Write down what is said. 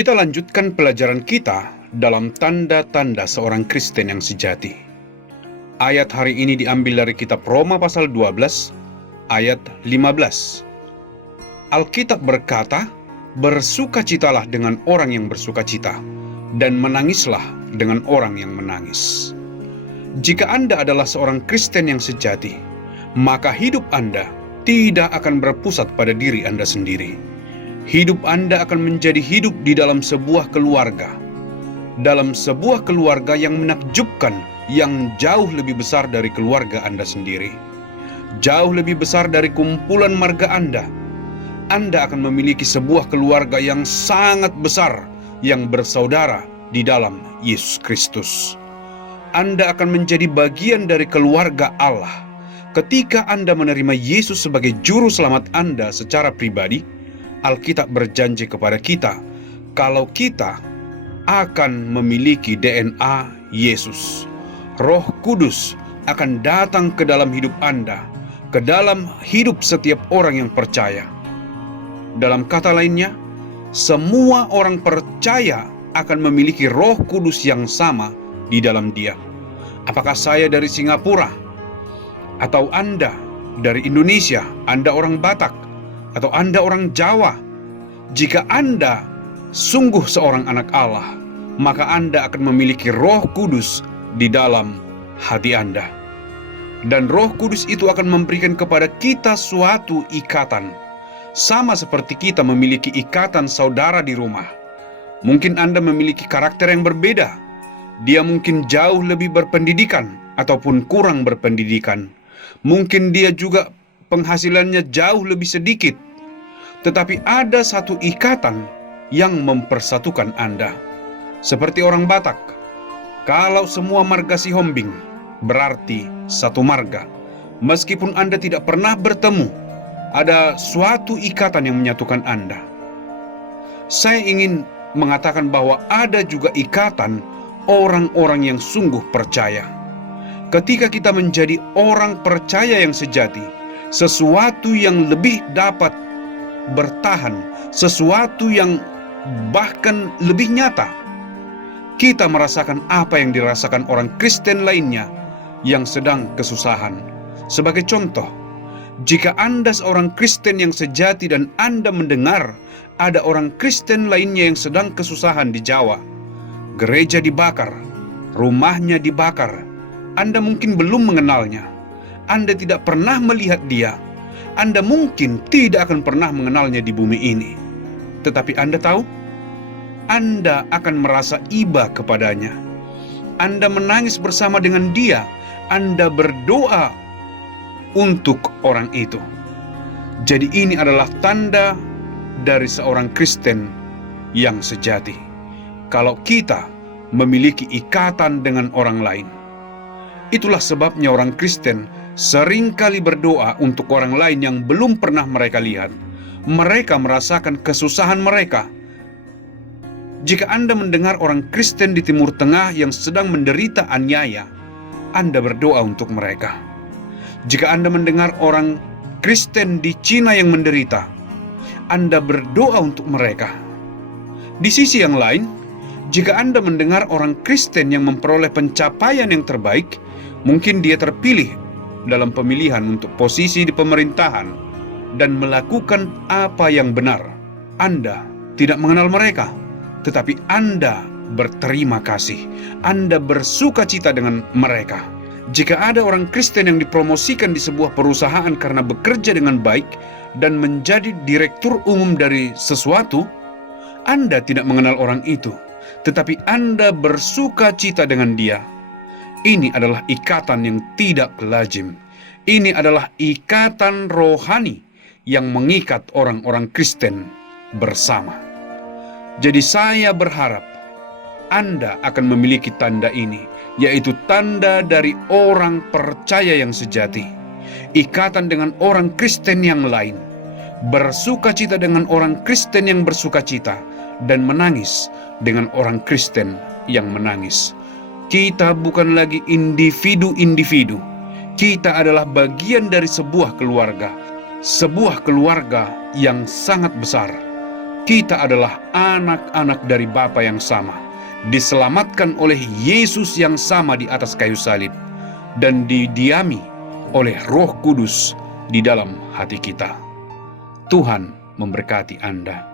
Kita lanjutkan pelajaran kita dalam tanda-tanda seorang Kristen yang sejati. Ayat hari ini diambil dari kitab Roma pasal 12, ayat 15. Alkitab berkata, "Bersukacitalah dengan orang yang bersukacita, dan menangislah dengan orang yang menangis." Jika Anda adalah seorang Kristen yang sejati, maka hidup Anda tidak akan berpusat pada diri Anda sendiri. Hidup Anda akan menjadi hidup di dalam sebuah keluarga. Dalam sebuah keluarga yang menakjubkan, yang jauh lebih besar dari keluarga Anda sendiri. Jauh lebih besar dari kumpulan marga Anda. Anda akan memiliki sebuah keluarga yang sangat besar, yang bersaudara di dalam Yesus Kristus. Anda akan menjadi bagian dari keluarga Allah. Ketika Anda menerima Yesus sebagai juru selamat Anda secara pribadi, Alkitab berjanji kepada kita kalau kita akan memiliki DNA Yesus. Roh Kudus akan datang ke dalam hidup Anda, ke dalam hidup setiap orang yang percaya. Dalam kata lainnya, semua orang percaya akan memiliki Roh Kudus yang sama di dalam dia. Apakah saya dari Singapura? Atau Anda dari Indonesia? Anda orang Batak? Atau Anda orang Jawa? Jika Anda sungguh seorang anak Allah, maka Anda akan memiliki Roh Kudus di dalam hati Anda. Dan Roh Kudus itu akan memberikan kepada kita suatu ikatan, sama seperti kita memiliki ikatan saudara di rumah. Mungkin Anda memiliki karakter yang berbeda. Dia mungkin jauh lebih berpendidikan ataupun kurang berpendidikan. Mungkin dia juga penghasilannya jauh lebih sedikit. Tetapi ada satu ikatan yang mempersatukan Anda. Seperti orang Batak, kalau semua marga Sihombing berarti satu marga. Meskipun Anda tidak pernah bertemu, ada suatu ikatan yang menyatukan Anda. Saya ingin mengatakan bahwa ada juga ikatan orang-orang yang sungguh percaya. Ketika kita menjadi orang percaya yang sejati, sesuatu yang lebih dapat bertahan, sesuatu yang bahkan lebih nyata. Kita merasakan apa yang dirasakan orang Kristen lainnya yang sedang kesusahan. Sebagai contoh, jika Anda seorang Kristen yang sejati dan Anda mendengar ada orang Kristen lainnya yang sedang kesusahan di Jawa, gereja dibakar, rumahnya dibakar, Anda mungkin belum mengenalnya, Anda tidak pernah melihat dia, Anda mungkin tidak akan pernah mengenalnya di bumi ini. Tetapi Anda tahu, Anda akan merasa iba kepadanya. Anda menangis bersama dengan dia. Anda berdoa untuk orang itu. Jadi ini adalah tanda dari seorang Kristen yang sejati. Kalau kita memiliki ikatan dengan orang lain. Itulah sebabnya orang Kristen seringkali berdoa untuk orang lain yang belum pernah mereka lihat. Mereka merasakan kesusahan mereka. Jika Anda mendengar orang Kristen di Timur Tengah yang sedang menderita aniaya, Anda berdoa untuk mereka. Jika Anda mendengar orang Kristen di Cina yang menderita, Anda berdoa untuk mereka. Di sisi yang lain, jika Anda mendengar orang Kristen yang memperoleh pencapaian yang terbaik, mungkin dia terpilih dalam pemilihan untuk posisi di pemerintahan dan melakukan apa yang benar. Anda tidak mengenal mereka, tetapi Anda berterima kasih. Anda bersukacita dengan mereka. Jika ada orang Kristen yang dipromosikan di sebuah perusahaan karena bekerja dengan baik dan menjadi direktur umum dari sesuatu, Anda tidak mengenal orang itu, tetapi Anda bersukacita dengan dia. Ini adalah ikatan yang tidak lazim. Ini adalah ikatan rohani yang mengikat orang-orang Kristen bersama. Jadi saya berharap Anda akan memiliki tanda ini, yaitu tanda dari orang percaya yang sejati. Ikatan dengan orang Kristen yang lain. Bersukacita dengan orang Kristen yang bersukacita. Dan menangis dengan orang Kristen yang menangis. Kita bukan lagi individu-individu. Kita adalah bagian dari sebuah keluarga. Sebuah keluarga yang sangat besar. Kita adalah anak-anak dari Bapa yang sama, diselamatkan oleh Yesus yang sama di atas kayu salib, dan didiami oleh Roh Kudus di dalam hati kita. Tuhan memberkati Anda.